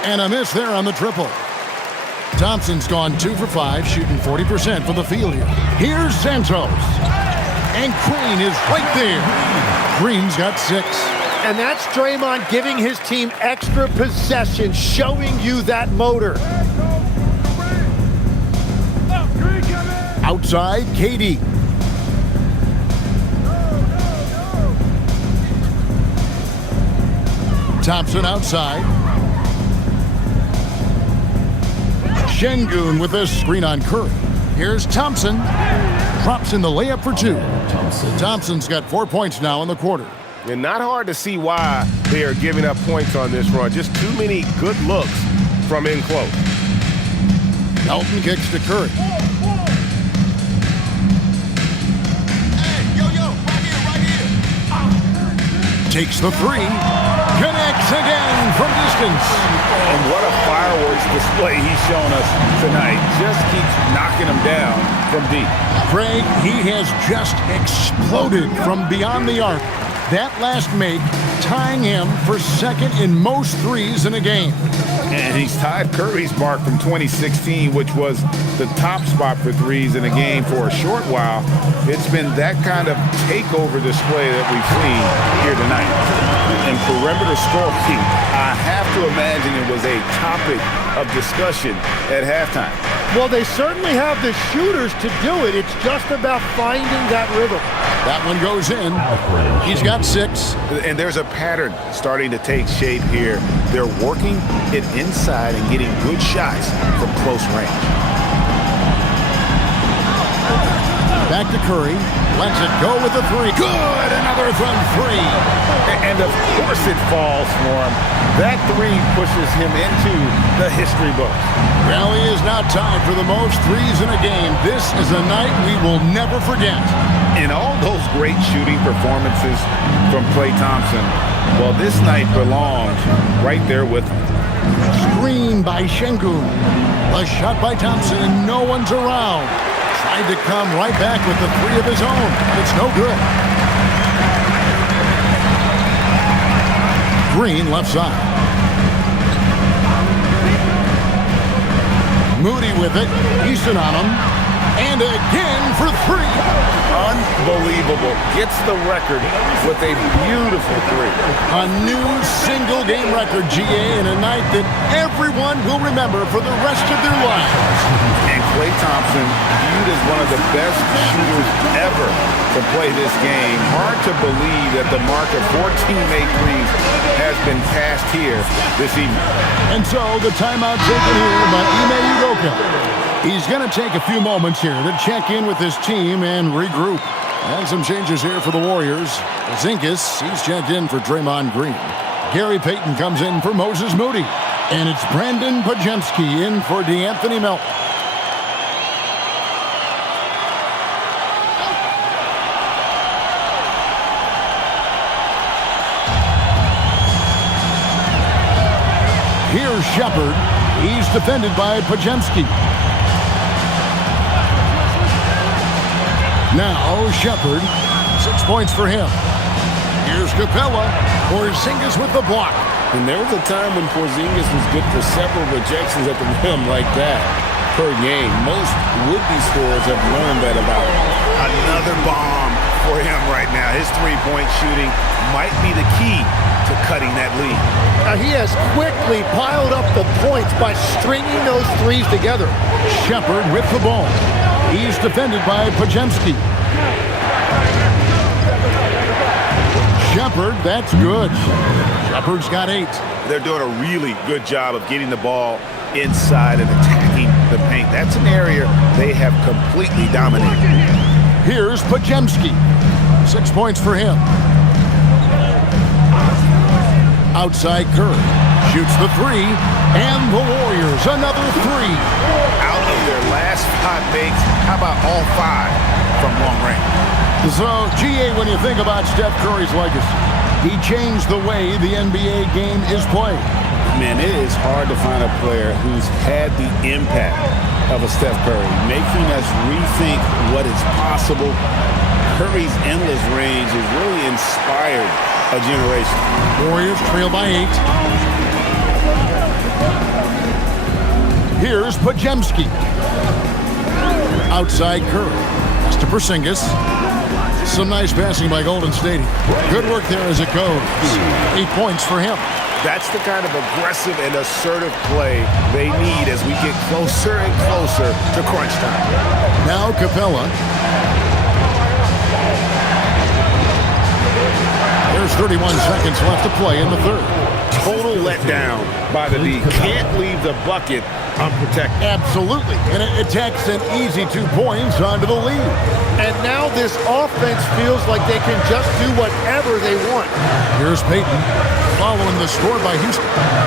And a miss there on the triple. Thompson's gone 2 for 5, shooting 40% from the field here. Here's Santos. And Green is right there. Green's got 6. And that's Draymond giving his team extra possession, showing you that motor. Outside, KD. Thompson outside. Şengün with a screen on Curry. Here's Thompson. Drops in the layup for 2. Thompson's got 4 points now in the quarter. And not hard to see why they are giving up points on this run. Just too many good looks from in close. Elton kicks to Curry. Takes the 3. Connects again from distance. And what a fireworks display he's shown us tonight. Just keeps knocking them down from deep. Craig, he has just exploded from beyond the arc. That last make tying him for 2nd in most threes in a game. And he's tied Curry's mark from 2016, which was the top spot for threes in a game for a short while. It's been that kind of takeover display that we've seen here tonight. And perimeter scoring, I have to imagine it was a topic of discussion at halftime. Well, they certainly have the shooters to do it. It's just about finding that rhythm. That one goes in. He's got 6. And there's a pattern starting to take shape here. They're working it inside and getting good shots from close range. Back to Curry. Lets it go with the 3. Good! Another from 3. And of course it falls for him. That 3 pushes him into the history books. Well, he is now tied for the most threes in a game. This is a night we will never forget. In all those great shooting performances from Klay Thompson, well, this night belongs right there with him. Screen by Şengün. A shot by Thompson, and no one's around. Tried to come right back with the 3 of his own, but it's no good. Green left side. Moody with it. Easton on him. And again for 3. Unbelievable. Gets the record with a beautiful 3. A new single-game record, GA, in a night that everyone will remember for the rest of their lives. And Klay Thompson viewed as one of the best shooters ever to play this game. Hard to believe that the mark of 14-made threes has been passed here this evening. And so the timeout taken here by Ime Udoka. He's going to take a few moments here to check in with his team and regroup. And some changes here for the Warriors. Porzingis, he's checked in for Draymond Green. Gary Payton comes in for Moses Moody. And it's Brandon Podziemski in for DeAnthony Melton. Here's Shepard. He's defended by Podziemski. Now Shepard. 6 points for him. Here's Capella. Porzingis with the block. And there was a time when Porzingis was good for several rejections at the rim like that per game. Most would-be scorers have learned that about him. Another bomb for him right now. His three-point shooting might be the key to cutting that lead. He has quickly piled up the points by stringing those threes together. Shepard with the ball. He's defended by Podziemski. Shepard, that's good. Shepard's got 8. They're doing a really good job of getting the ball inside and attacking the paint. That's an area they have completely dominated. Here's Podziemski. 6 points for him. Outside Curry. Shoots the 3. And the Warriors, another 3. Out of their last 5 makes, how about all 5 from long range? So, GA, when you think about Steph Curry's legacy, he changed the way the NBA game is played. Man, it is hard to find a player who's had the impact of a Steph Curry, making us rethink what is possible. Curry's endless range has really inspired a generation. Warriors trail by 8. Here's Podziemski. Outside Curry. Pass to Porzingis. Some nice passing by Golden State. Good work there as it goes. 8 points for him. That's the kind of aggressive and assertive play they need as we get closer and closer to crunch time. Now Capella. There's 31 seconds left to play in the third. Total letdown by the D. Can't leave the bucket unprotected. Absolutely. And it takes an easy 2 points onto the lead. And now this offense feels like they can just do whatever they want. Here's Payton following the score by Houston.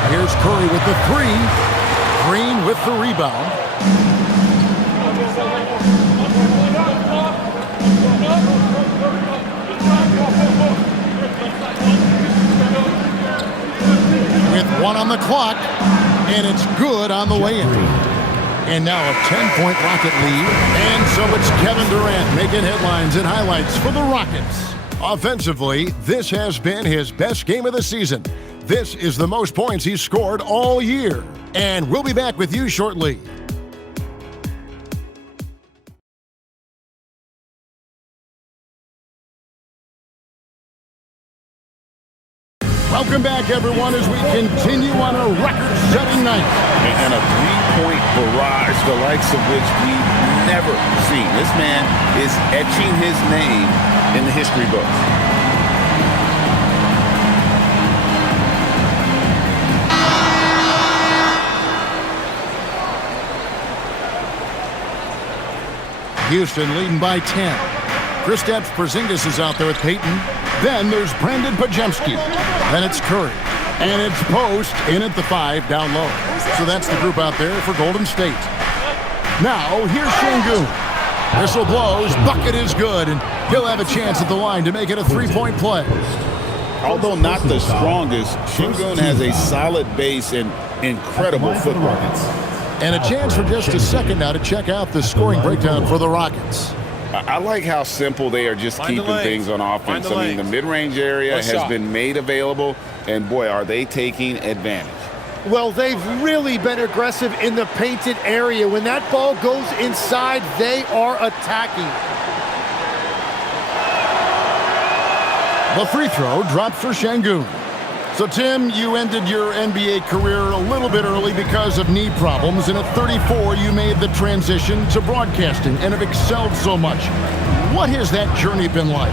Here's Curry with the 3. Green with the rebound. With 1 on the clock, and it's good on the way in. And now a 10-point Rocket lead. And so it's Kevin Durant making headlines and highlights for the Rockets. Offensively, this has been his best game of the season. This is the most points he's scored all year. And we'll be back with you shortly. Welcome back, everyone, as we continue on a record-setting night. And a three-point barrage, the likes of which we've never seen. This man is etching his name in the history books. Houston leading by 10. Kristaps Porzingis is out there with Payton. Then there's Brandon Podziemski. Then it's Curry. And it's Post in at the 5 down low. So that's the group out there for Golden State. Now, here's Şengün. Whistle blows, bucket is good, and he'll have a chance at the line to make it a 3-point play. Although not the strongest, Şengün has a solid base and incredible footwork. And a chance for just a second now to check out the scoring breakdown for the Rockets. I like how simple they are just keeping things on offense. I mean, the mid-range area has been made available, and boy, are they taking advantage. Well, they've really been aggressive in the painted area. When that ball goes inside, they are attacking. The free throw dropped for Şengün. So, Tim, you ended your NBA career a little bit early because of knee problems, and at 34, you made the transition to broadcasting and have excelled so much. What has that journey been like?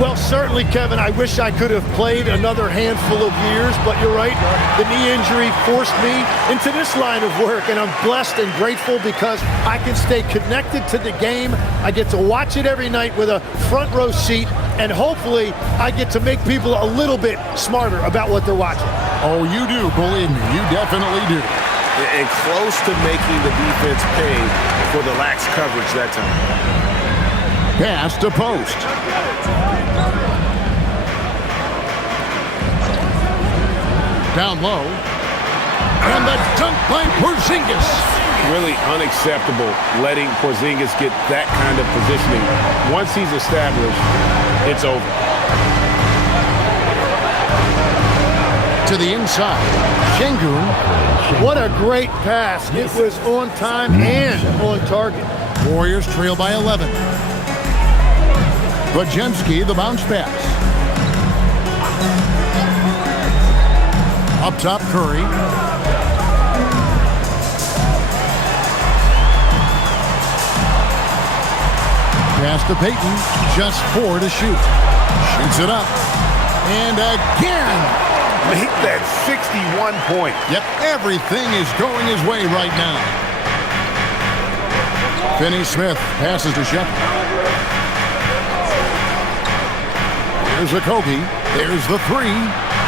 Well, certainly, Kevin, I wish I could have played another handful of years, but you're right. The knee injury forced me into this line of work, and I'm blessed and grateful because I can stay connected to the game. I get to watch it every night with a front row seat, and hopefully I get to make people a little bit smarter about what they're watching. Oh, you do, believe me. You definitely do. And close to making the defense pay for the lax coverage that time. Pass to post. Down low. And the dunk by Porzingis. Really unacceptable letting Porzingis get that kind of positioning. Once he's established, it's over. To the inside. Şengün. What a great pass. It was on time and on target. Warriors trail by 11. Podziemski, the bounce pass. Up top, Curry. Pass to Payton. Just 4 to shoot. Shoots it up. And again. Make that 61 point. Yep, everything is going his way right now. Finney-Smith passes to Shepard. There's a Kobe. There's the 3.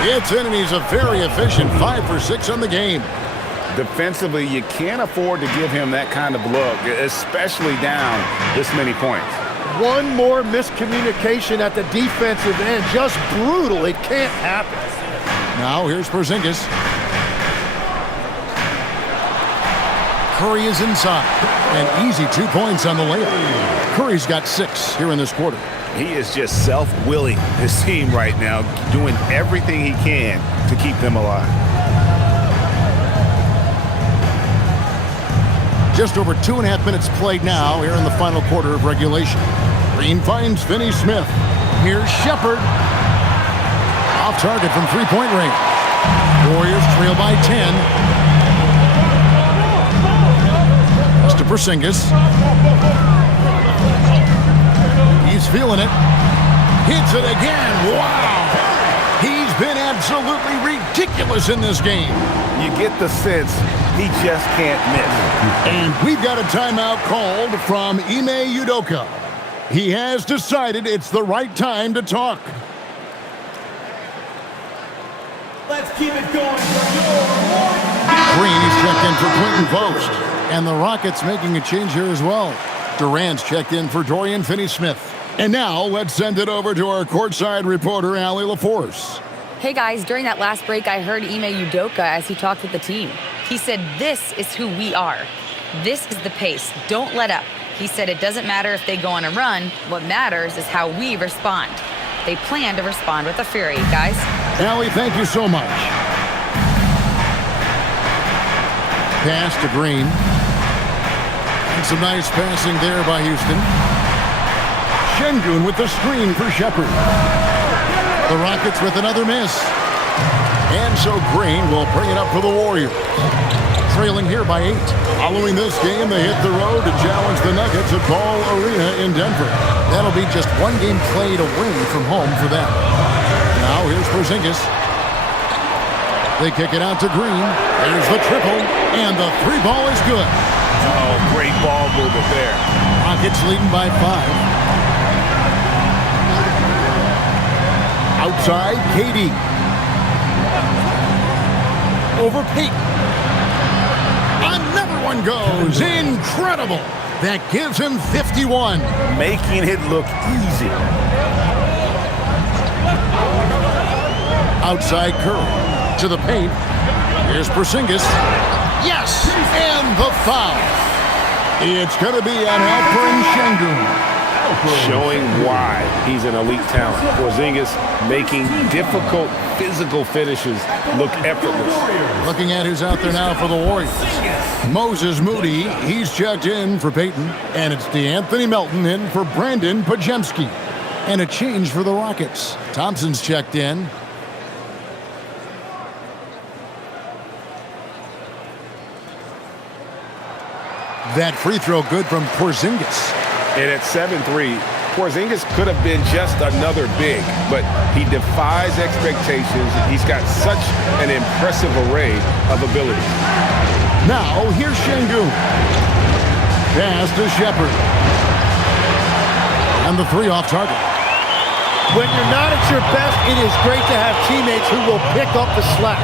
It's in, and he's a very efficient 5 for 6 on the game. Defensively, you can't afford to give him that kind of look, especially down this many points. One more miscommunication at the defensive end. Just brutal. It can't happen. Now here's Porzingis. Curry is inside. And easy 2 points on the layup. Curry's got 6 here in this quarter. He is just self-willing, his team right now, doing everything he can to keep them alive. Just over 2.5 minutes played now here in the final quarter of regulation. Green finds Finney-Smith. Here's Shepard. Off target from 3-point range. Warriors trail by 10. Pass to Porzingis. He's feeling it. Hits it again. Wow. He's been absolutely ridiculous in this game. You get the sense he just can't miss. And we've got a timeout called from Ime Udoka. He has decided it's the right time to talk. Let's keep it going. Green is checked in for Quentin Post. And the Rockets making a change here as well. Durant's checked in for Dorian Finney-Smith. And now let's send it over to our courtside reporter, Allie LaForce. Hey guys, during that last break, I heard Ime Udoka as he talked with the team. He said, "This is who we are. This is the pace. Don't let up." He said it doesn't matter if they go on a run. What matters is how we respond. They plan to respond with a fury, guys. Allie, thank you so much. Pass to Green. And some nice passing there by Houston. Şengün with the screen for Shepard. The Rockets with another miss. And so Green will bring it up for the Warriors. Trailing here by 8. Following this game, they hit the road to challenge the Nuggets at Ball Arena in Denver. That'll be just 1 game played away from home for them. Now here's Porzingis. They kick it out to Green. There's the triple, and the 3 ball is good. Oh, great ball movement there. Rockets leading by 5. Outside, KD. Over Payton. Another one goes. Incredible. That gives him 51. Making it look easy. Outside Curry. To the paint. Here's Porzingis. Yes! And the foul. It's going to be on Alperen Şengün. Showing why he's an elite talent. Porzingis making difficult physical finishes look effortless. Looking at who's out there now for the Warriors. Moses Moody, he's checked in for Payton. And it's DeAnthony Melton in for Brandon Podziemski. And a change for the Rockets. Thompson's checked in. That free throw good from Porzingis. And at 7-3, Porzingis could have been just another big, but he defies expectations. He's got such an impressive array of abilities. Now, here's Şengün. Pass to Shepherd. And the three off target. When you're not at your best, it is great to have teammates who will pick up the slack.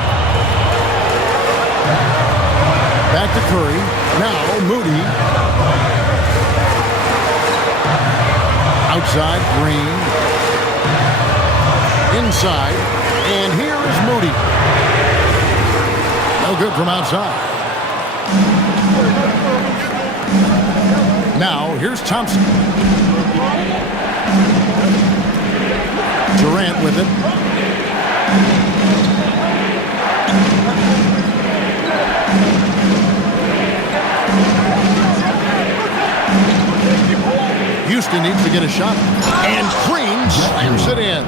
Back to Curry. Now, Moody. Outside, Green. Inside. And here is Moody. No good from outside. Now, here's Thompson. Durant with it. Houston needs to get a shot. And Green slams it in.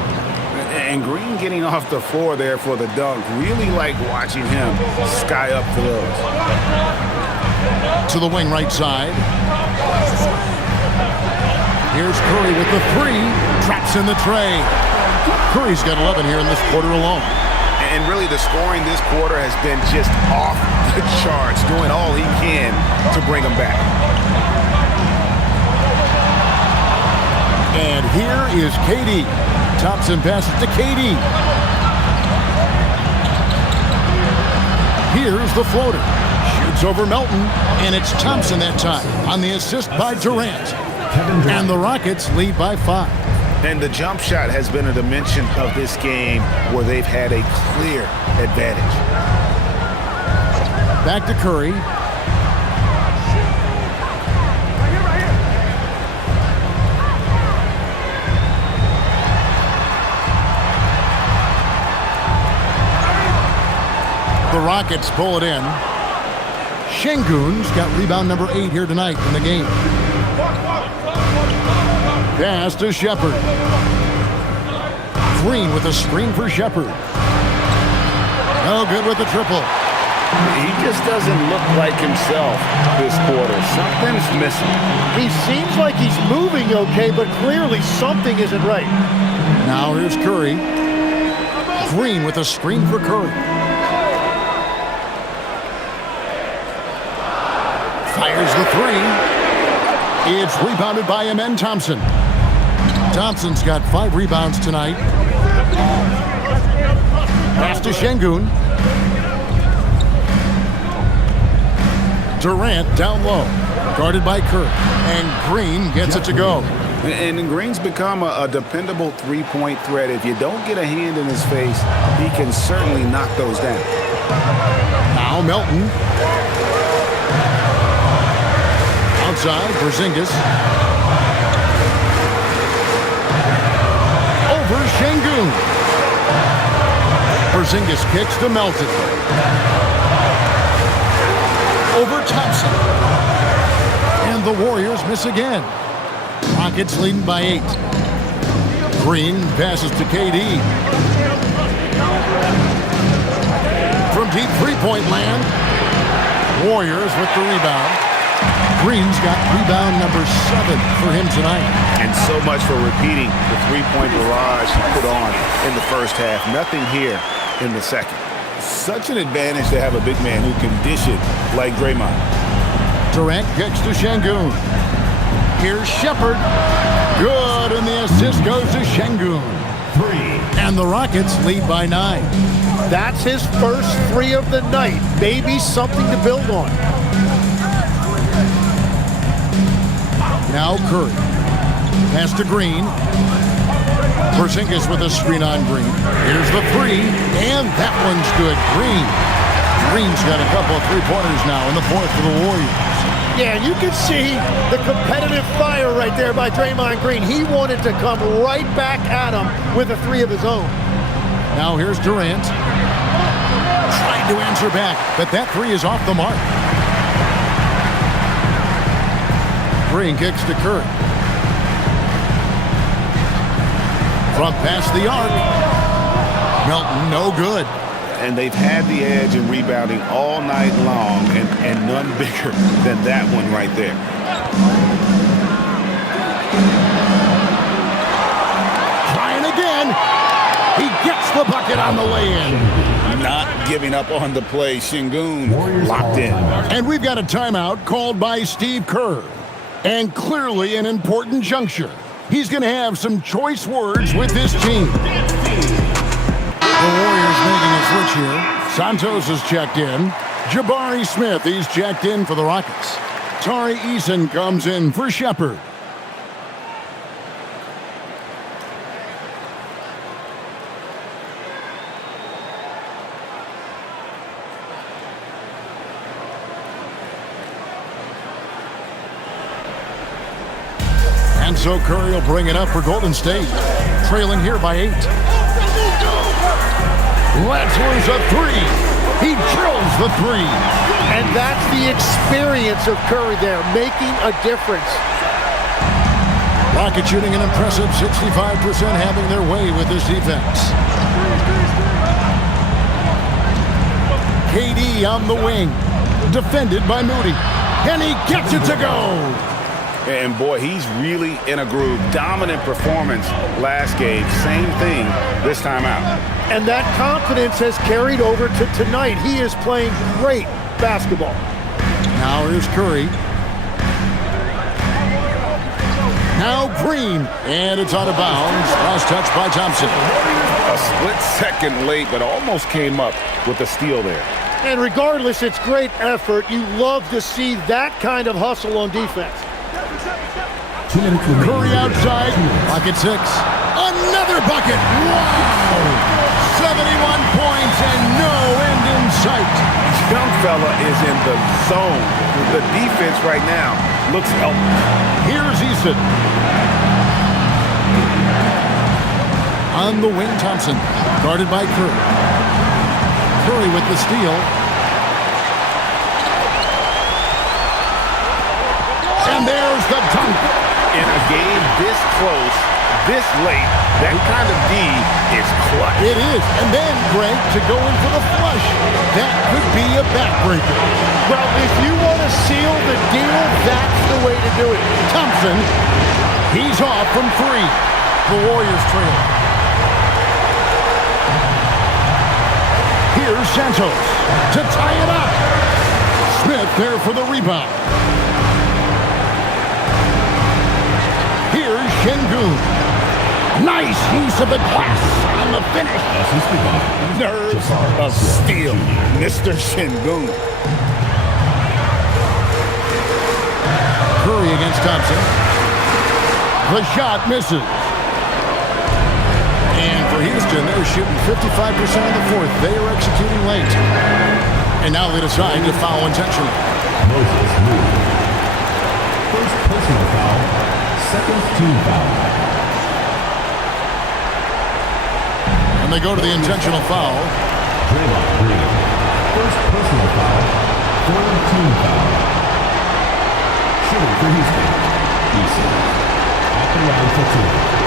And Green getting off the floor there for the dunk. Really like watching him sky up for those. To the wing right side. Here's Curry with the three. Traps in the tray. Curry's got 11 here in this quarter alone. And really the scoring this quarter has been just off the charts, doing all he can to bring them back. And here is KD. Thompson passes to KD. Here's the floater. Shoots over Melton, and it's Thompson that time on the assist by Durant. And the Rockets lead by 5. And the jump shot has been a dimension of this game where they've had a clear advantage. Back to Curry. The Rockets pull it in. Şengün's got rebound number 8 here tonight in the game. Pass to Shepherd. Green with a screen for Shepherd. No good with the triple. He just doesn't look like himself this quarter. Something's missing. He seems like he's moving okay, but clearly something isn't right. Now here's Curry. Green with a screen for Curry. Fires the three. It's rebounded by Amen Thompson. Thompson's got 5 rebounds tonight. Pass to Şengün. Durant down low. Guarded by Curry. And Green gets it to go. And Green's become a dependable three-point threat. If you don't get a hand in his face, he can certainly knock those down. Now Melton. Outside, Porzingis. Over Şengün. Porzingis kicks to Melton. Over Thompson. And the Warriors miss again. Rockets leading by 8. Green passes to KD. From deep three-point land. Warriors with the rebound. Green's got rebound number 7 for him tonight. And so much for repeating the three-point barrage he put on in the first half. Nothing here in the second. Such an advantage to have a big man who can dish it like Draymond. Durant kicks to Şengün. Here's Shepherd. Good, and the assist goes to Şengün. 3. And the Rockets lead by 9. That's his first 3 of the night. Maybe something to build on. Now Curry. Pass to Green. Porzingis with a screen on Green. Here's the 3, and that one's good. Green's got a couple of three-pointers now in the 4th for the Warriors. Yeah, you can see the competitive fire right there by Draymond Green. He wanted to come right back at him with a 3 of his own. Now here's Durant. Trying to answer back, but that 3 is off the mark. Green kicks to Curry. From past the arc. Melton, no good. And they've had the edge in rebounding all night long, and none bigger than that one right there. He gets the bucket on the lay-in. Not giving up on the play. Şengün locked in. And we've got a timeout called by Steve Kerr. And clearly an important juncture. He's going to have some choice words with his team. The Warriors making a switch here. Santos is checked in. Jabari Smith, he's checked in for the Rockets. Tari Eason comes in for Shepherd. And so Curry will bring it up for Golden State. Trailing here by 8. Lets loose a 3. He drills the 3. And that's the experience of Curry there, making a difference. Rocket shooting an impressive 65%, having their way with this defense. KD on the wing. Defended by Moody. And he gets it to go. And boy, he's really in a groove. Dominant performance last game. Same thing this time out. And that confidence has carried over to tonight. He is playing great basketball. Now here's Curry. Now Green. And it's out of bounds. Last touch by Thompson. A split second late, but almost came up with a steal there. And regardless, it's great effort. You love to see that kind of hustle on defense. 2 minutes remaining. Curry outside. Bucket 6. Another bucket. Wow! 71 points and no end in sight. Young fella is in the zone. The defense right now looks healthy. Here's Eason. On the wing, Thompson. Guarded by Curry. Curry with the steal. And there's the dunk. In a game this close, this late, that kind of D is clutch. It is. And then, Greg, to go in for the flush. That could be a backbreaker. Well, if you want to seal the deal, that's the way to do it. Thompson, he's off from 3. The Warriors trail. Here's Santos to tie it up. Smith there for the rebound. Here's Şengün. Nice use of the glass on the finish. Nerves of steel. Mr. Şengün. Curry against Thompson. The shot misses. And for Houston, they're shooting 55% in the fourth. They are executing late. And now they decide to foul intentionally. Moses Moody. First personal foul. Second team foul. And they go to the intentional foul. Draymond Green. First personal foul. Third team foul. Shooting for Houston. Eason. At the line for 2.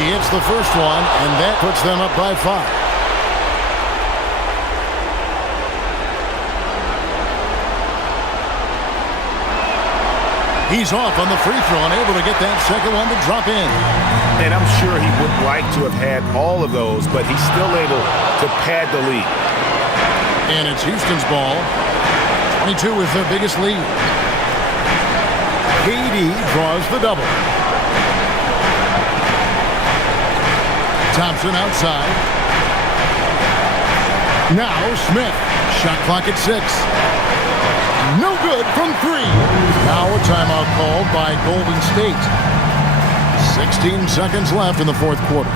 He hits the first one, and that puts them up by 5. He's off on the free throw and able to get that second one to drop in. And I'm sure he would like to have had all of those, but he's still able to pad the lead. And it's Houston's ball. 22 is their biggest lead. KD draws the double. Thompson outside. Now Smith. Shot clock at 6. No good from 3. Now a timeout called by Golden State. 16 seconds left in the fourth quarter.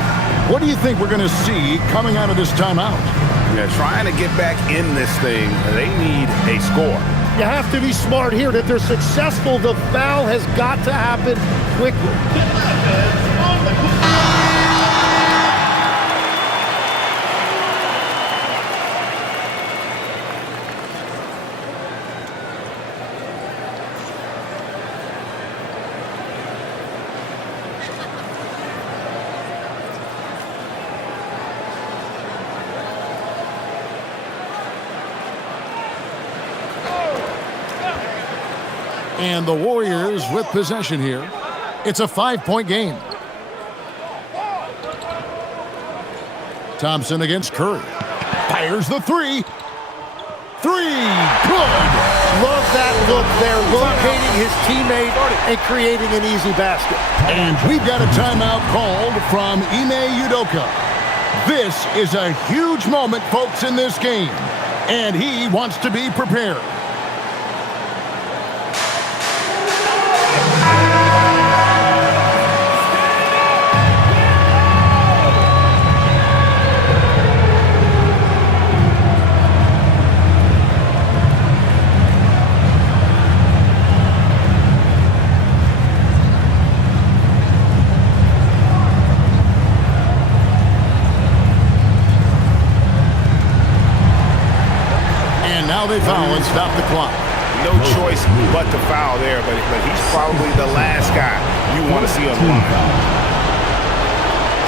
What do you think we're going to see coming out of this timeout? Yeah, trying to get back in this thing, they need a score. You have to be smart here. If they're successful, the foul has got to happen quickly. And the Warriors with possession here. It's a 5-point game. Thompson against Curry. Fires the three. Good. Love that look there, locating his teammate and creating an easy basket. And we've got a timeout called from Ime Udoka. This is a huge moment, folks, in this game. And he wants to be prepared. They foul and stop the clock. No choice but to foul there, but he's probably the last guy you want to see on the line.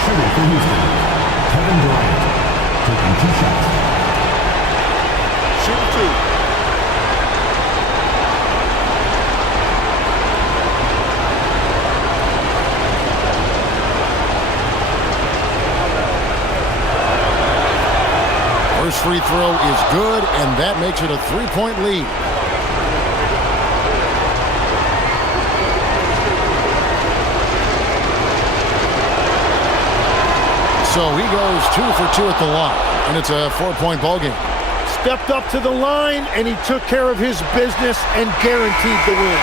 Shooting for Houston, Kevin Durant, taking 2 shots. Shoot 2. First free throw is good, and that makes it a 3-point lead. So he goes 2 for 2 at the line, and it's a 4-point ball game. Stepped up to the line, and he took care of his business and guaranteed the win.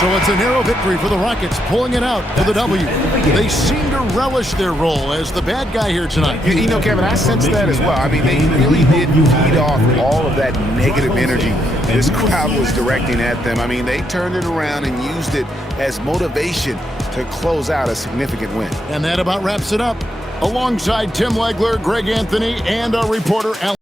So it's a narrow victory for the Rockets, pulling it out for the W. They seem to relish their role as the bad guy here tonight. You know, Kevin, I sense that as well. I mean, they really did feed off all of that negative energy this crowd was directing at them. I mean, they turned it around and used it as motivation to close out a significant win. And that about wraps it up. Alongside Tim Legler, Greg Anthony, and our reporter, Alan